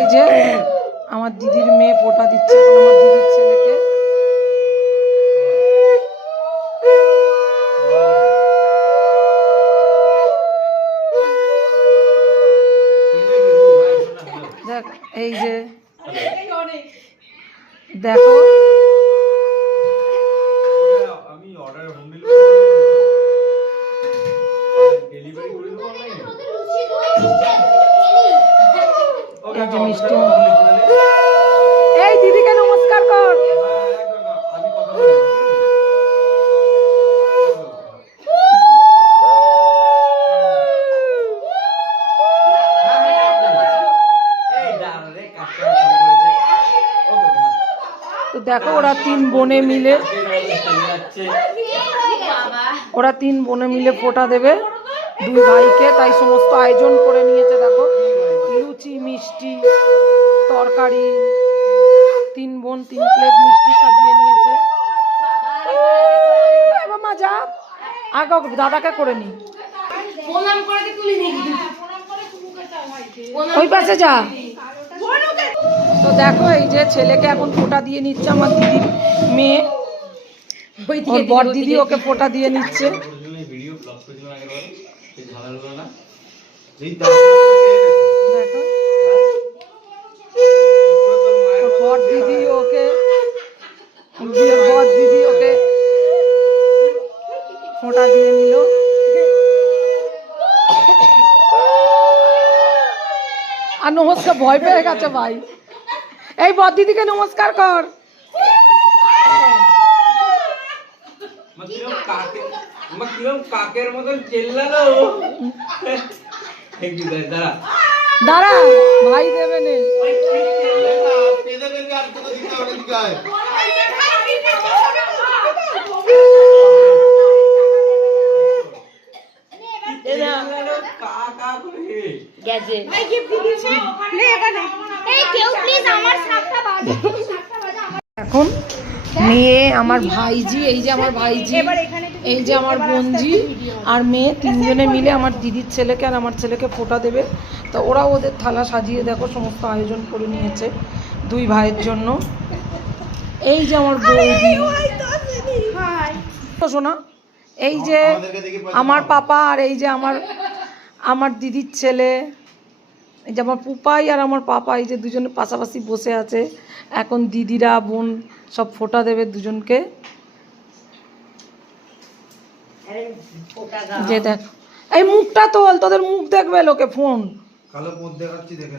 এই যে আমার দিদির মেয়ে ফোঁটা দিচ্ছে আমার দিদির ছেলেকে। দেখ এই যে দেখো আমি অর্ডার হোম ডেলিভারি করে দেবো অনলাইনে। এই যে মিষ্টি এই দিদিকে নমস্কার কর। আমি কথা বলি। তো দেখো ওরা তিন বোনে মিলে ফোঁটা দেবে দুই ভাইকে, তাই সমস্ত আয়োজন করে নিয়েছে। দেখো লুচি মিষ্টি তরকারি, তিন বোন 3 প্লেট মিষ্টি সাজিয়ে নিয়েছে। মা যা আগে দাদাকে করে নি, ওই পাশে যা। তো দেখো এই যে ছেলেকে এখন ফোঁটা দিয়ে নিচ্ছে আমার দিদির মেয়ে, ওর বড় দিদি ওকে ফোঁটা দিয়ে নিচ্ছে। বড় দিদি ওকে ফোঁটা দিয়ে নিল। আর নমস্কার, ভয় পেয়ে গেছে ভাই। এই বড় দিদিকে নমস্কার কর। কাকের মতন চেল্লালো। দাঁড়া ভাই দেবে নে। এখন মেয়ে আমার ভাইজি, এই যে আমার ভাইজি, এই যে আমার বোনজি আর মেয়ে, তিনজনে মিলে আমার দিদির ছেলেকে আর আমার ছেলেকে ফোঁটা দেবে। তো ওরা ওদের থালা সাজিয়ে দেখো সমস্ত আয়োজন করে নিয়েছে দুই ভাইয়ের জন্য। এই যে আমার বৌদি শোনা, এই যে আমার পাপা, আর এই যে আমার দিদির ছেলে, এই যে আমার পুপাই আর আমার পাপা, এই যে দুজনে পাশাপাশি বসে আছে। এখন দিদিরা বোন সব ফোঁটা দেবে দুজনকে। যে দেখ এই মুখটা তোল, তোদের মুখ দেখবে লোকে, ফোন কালো মুখ দেখাচ্ছি দেখে।